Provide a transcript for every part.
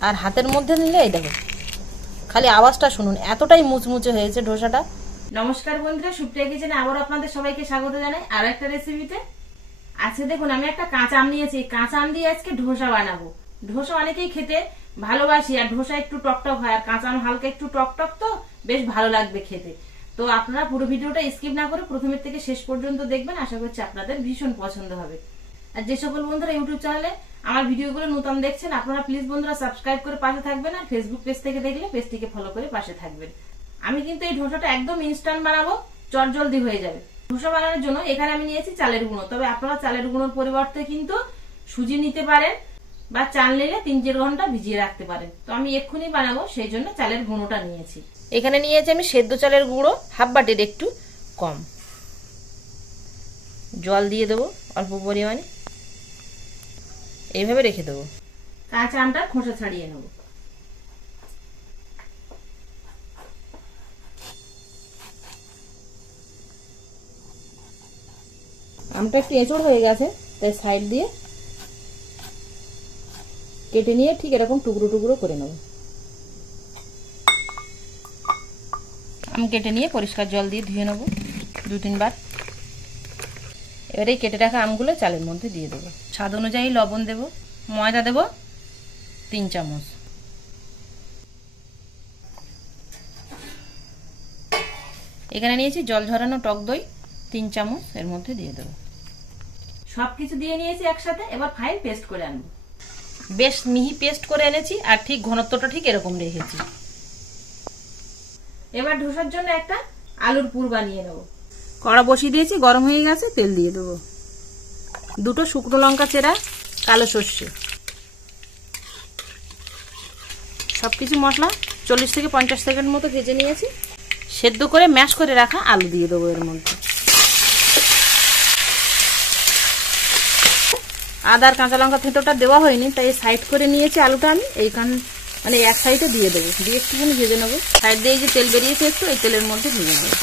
আর হাতের মধ্যে নিলে এই দেখো, খালি আওয়াজটা শুনুন, এতটাই মুচমুচে হয়েছে ধোসাটা। নমস্কার বন্ধুরা, সুপ্রিয়া কিচেনে আবার আপনাদের সবাইকে স্বাগত জানাই আর একটা রেসিপিতে। আজকে দেখুন আমি একটা কাঁচা আম নিয়েছি, কাঁচা আম দিয়ে আজকে ধোসা বানাবো। ধোসা অনেকেই খেতে ভালোবাসি, আর ধোসা একটু টকটক হয়, আর কাঁচা আম হালকা একটু টকটক, তো বেশ ভালো লাগবে খেতে। তো আপনারা পুরো ভিডিওটা স্কিপ না করে প্রথমের থেকে শেষ পর্যন্ত দেখবেন, আশা করছি আপনাদের ভীষণ পছন্দ হবে। আর যে সকল বন্ধুরা ইউটিউব চ্যানেলে আমার ভিডিওগুলো নতুন দেখছেন, আপনারা প্লিজ বন্ধুরা সাবস্ক্রাইব করে পাশে থাকবেন, আর ফেসবুক পেজ থেকে দেখলে পেজটিকে ফলো করে পাশে থাকবেন। আমি কিন্তু এই ধোসাটা একদম ইনস্ট্যান্ট বানাবো, চটজলদি হয়ে যাবে। ধোসা বানানোর জন্য এখানে আমি নিয়েছি চালের গুঁড়ো, তবে আপনারা চালের গুঁড়োর পরিবর্তে কিন্তু সুজি নিতে পারেন, বা চাল নিলে 3-4 ঘন্টা ভিজিয়ে রাখতে পারেন। তো আমি এক্ষুনি বানাবো, সেই জন্য চালের গুঁড়োটা নিয়েছি। এখানে নিয়েছি আমি সেদ্ধ চালের গুঁড়ো, হাফ বাটির একটু কম। জল দিয়ে দেবো অল্প পরিমাণে, এইভাবে রেখে দেবো। কাঁচা আমটা খোসা ছাড়িয়ে নেব। আমটা একটু এঁচড় হয়ে গেছে, তাই সাইড দিয়ে কেটে নিয়ে ঠিক এরকম টুকরো টুকরো করে নেব। আম কেটে নিয়ে পরিষ্কার জল দিয়ে ধুয়ে নেব 2-3 বার। এবারে কেটে রাখা আমগুলো চালের মধ্যে দিয়ে দেবো। স্বাদ অনুযায়ী লবণ দেব, ময়দা দেব 3 চামচ। এখানে নিয়েছি জল ঝরানো টক দই 3 চামচ, এর মধ্যে দিয়ে দেবো। সবকিছু দিয়ে নিয়েছি একসাথে, এবার ফাইন পেস্ট করে আনবো। বেশ মিহি পেস্ট করে এনেছি, আর ঠিক ঘনত্বটা ঠিক এরকম রেখেছি। এবার ধোসার জন্য একটা আলুর পুর বানিয়ে নেব। কড়া বসিয়ে দিয়েছি, গরম হয়ে গেছে, তেল দিয়ে দেবো। 2টো শুকনো লঙ্কা চেরা, কালো সর্ষে, সবকিছু মশলা 40 থেকে 50 সেকেন্ড মতো ভেজে নিয়েছি। সেদ্ধ করে ম্যাশ করে রাখা আলু দিয়ে দেবো এর মধ্যে। আদার কাঁচা লঙ্কা থেঁতোটা দেওয়া হয়নি, তাই সাইড করে নিয়েছি আলুটা আমি, এইখান মানে এক সাইডে দিয়ে দেবো, দিয়ে একটুখানি ভেজে নেবো। সাইড দিয়ে যে তেল বেরিয়েছে একটু, এই তেলের মধ্যে ভেজে নেবো।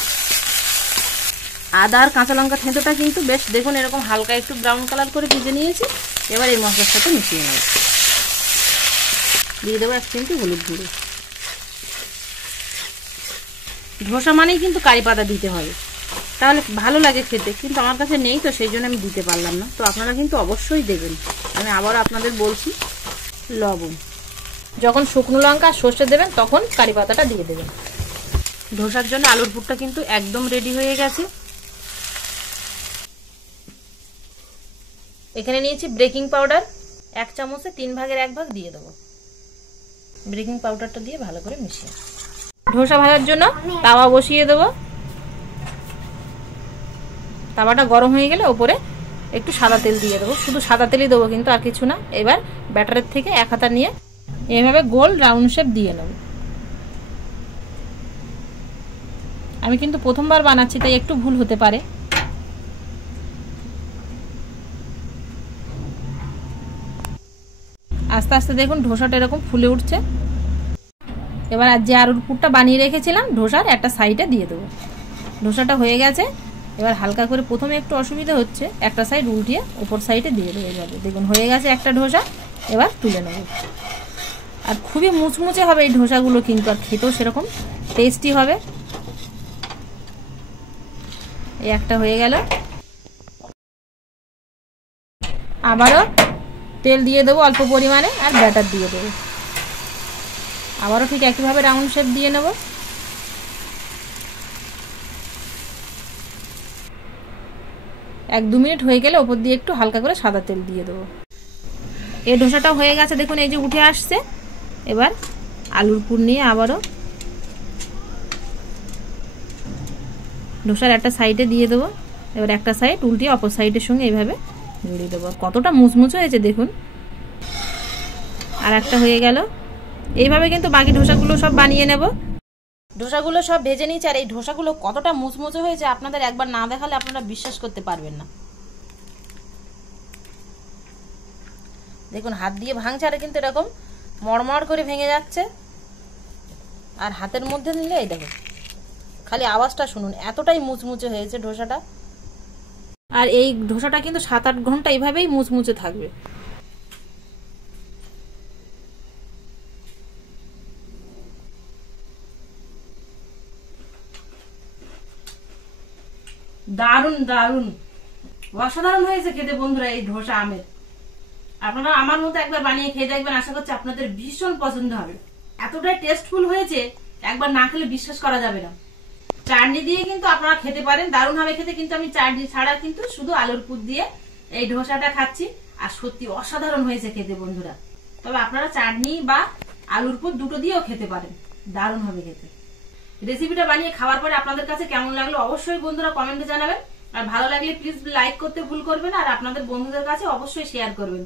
আদা আর কাঁচা লঙ্কা থেঁতোটা কিন্তু বেশ দেখুন এরকম হালকা একটু ব্রাউন কালার করে ভেজে নিয়েছি। এবার এই মশলার সাথে মিশিয়ে নেব। দিয়ে দেবো 1 চিমটি হলুদ গুঁড়ো। ধোসা মানেই কিন্তু কারি পাতা দিতে হবে, তাহলে ভালো লাগে খেতে, কিন্তু আমার কাছে নেই, তো সেই জন্য আমি দিতে পারলাম না। তো আপনারা কিন্তু অবশ্যই দেবেন। আমি আবার আপনাদের বলছি, লবণ। যখন শুকনো লঙ্কা আর সর্ষে দেবেন তখন কারি পাতাটা দিয়ে দেবেন। ধোসার জন্য আলুর পুরটা কিন্তু একদম রেডি হয়ে গেছে। এখানে নিয়েছি বেকিং পাউডার, 1 চামচে 3 ভাগের 1 ভাগ দিয়ে দেবো। বেকিং পাউডারটা দিয়ে ভালো করে মিশিয়ে ধোসা ভাজার জন্য তাওয়া বসিয়ে দেবো। তাওয়াটা গরম হয়ে গেলে ওপরে একটু সাদা তেল দিয়ে দেবো, শুধু সাদা তেলই দেবো কিন্তু, আর কিছু না। এবার ব্যাটারের থেকে 1 হাতা নিয়ে এইভাবে গোল রাউন্ড শেপ দিয়ে নেব। আমি কিন্তু প্রথমবার বানাচ্ছি, তাই একটু ভুল হতে পারে। আস্তে আস্তে দেখুন ধোসাটা এরকম ফুলে উঠছে। এবার আর যে আলুর পুরটা বানিয়ে রেখেছিলাম ধোসার একটা সাইডে দিয়ে দেবো। ধোসাটা হয়ে গেছে। এবার হালকা করে, প্রথমে একটু অসুবিধা হচ্ছে, একটা সাইড উল্টিয়ে উপর সাইডে দিয়ে দেওয়া যাবে। দেখুন হয়ে গেছে একটা ধোসা। এবার তুলে নেব। আর খুবই মুচমুচে হবে এই ধোসাগুলো, কিন্তু আর খেতেও সেরকম টেস্টি হবে। এই একটা হয়ে গেল। আবারও তেল দিয়ে দেবো অল্প পরিমাণে, আর ব্যাটার দিয়ে দেবো। আবারও ঠিক একইভাবে রাউন্ড শেপ দিয়ে নেব। 1-2 মিনিট হয়ে গেলে ওপর দিয়ে একটু হালকা করে সাদা তেল দিয়ে দেবো। এই ধোসাটা হয়ে গেছে, দেখুন এই যে উঠে আসছে। এবার আলুর পুর নিয়ে আবারও ধোসার একটা সাইডে দিয়ে দেবো। এবার একটা সাইড উল্টিয়ে অপর সাইডের সঙ্গে এইভাবে জড়িয়ে দেবো। কতটা মুচমুচে হয়েছে দেখুন। আর একটা হয়ে গেল। এইভাবে কিন্তু বাকি ধোসাগুলো সব বানিয়ে নেব। ধোসাগুলো সব ভেজে নিয়েছি, আর এই ধোসাগুলো কতটা মুচমুচে হয়েছে আপনাদের একবার না দেখালে আপনারা বিশ্বাস করতে পারবেন না। দেখুন হাত দিয়ে ভাঙছে, আর কিন্তু এরকম মড়মড় করে ভেঙে যাচ্ছে। আর হাতের মধ্যে নিলে এই দেখো, খালি আওয়াজটা শুনুন, এতটাই মুচমুচে হয়েছে ধোসাটা। আর এই ধোসাটা কিন্তু 7-8 ঘন্টা এইভাবেই মুচমুচে থাকবে। দারুন দারুন, অসাধারণ হয়েছে খেতে বন্ধুরা এই ধোসা আমের। আপনারা আমার মতো একবার বানিয়ে খেয়ে দেখবেন, আশা করছি আপনাদের ভীষণ পছন্দ হবে। এতটাই টেস্টফুল হয়েছে, একবার না খেলে বিশ্বাস করা যাবে না। চাটনি দিয়ে কিন্তু আপনারা খেতে পারেন, দারুণ হবে খেতে। কিন্তু আমি চাটনি ছাড়া কিন্তু শুধু আলুর পুর দিয়ে এই ধোসাটা খাচ্ছি, আর সত্যি অসাধারণ হয়েছে খেতে বন্ধুরা। তবে আপনারা চাটনি বা আলুর পুর দুটো দিয়েও খেতে পারেন, দারুণ হবে খেতে। রেসিপিটা বানিয়ে খাওয়ার পরে আপনাদের কাছে কেমন লাগলো অবশ্যই বন্ধুরা কমেন্টে জানাবেন। আর ভালো লাগলে প্লিজ লাইক করতে ভুল করবেন, আর আপনাদের বন্ধুদের কাছে অবশ্যই শেয়ার করবেন।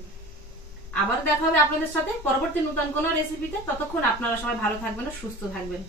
আবার দেখা হবে আপনাদের সাথে পরবর্তী নতুন কোনো রেসিপিতে। ততক্ষণ আপনারা সবাই ভালো থাকবেন ও সুস্থ থাকবেন।